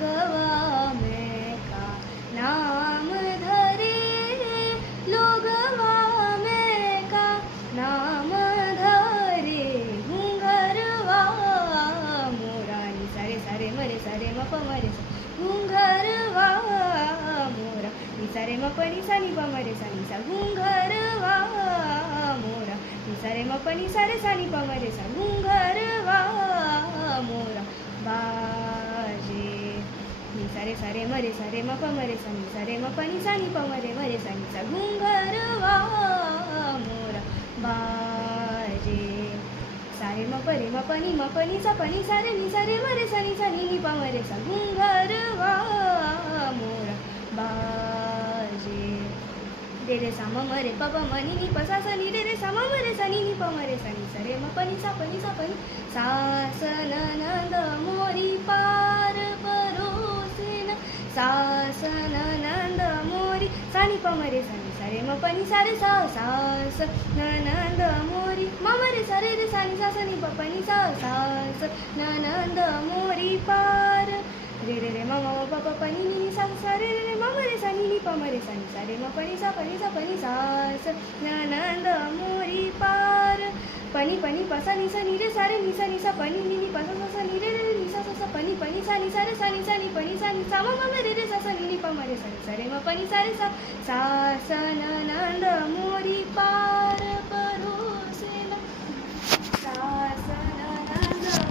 लोगवा में का नाम धरे, लोगवा में का नाम धरे, घुंघरवा मोरा नि सारे सारे मरे सारे मप मरे सा, घुंघरवा मोरा नि सारे मप नि सा नि प मरे सा नि सा, घुंघरवा मोरा नि सारे मप नि सारे सा नि प मरे सा, घुंघरवा मोरा बाजे नि सारे सारे मरे सारे मप मरे सा नि सारे मप नि सा नि प मरे सा नि सा, घुंघरवा मोरा बाजे सारे मप नि सा प नि सारे नि सारे मरे सा नि प मरे सा, घुंघरवा मोरा बाजे रे रे सा म रे प प म नि प सा सा नि रे रे सा म रे सा नि प म रे सा नि सा रे म प नि सा प नि सा प नि सा स न नंद मोरी पार परोसे न, सा स न नंद मोरी सा नि प म रे सा नि सा रे म प नि सा रे सा, सा स न नंद मोरी म रे सा रे रे सा नि सा सा नि प प नि सा, सा स न नंद मोरी पार रे रे रे म प प प नि सा सा रे रे रे म रे सा नि प म रे सा नि सा रे म प नि सा प नि सा प नि सा स न नंद मोरी पार प नि प सा नि रे सा रे नि सा प नि प सा सा नि रे रे नि सा सा प नि सा नि सा रे सा नि प नि सा म रे रे सा सा नि प म रे सा नि सा रे म प नि सा रे सा, सा स न नंद मोरी पार परोसे न, सा स न नंद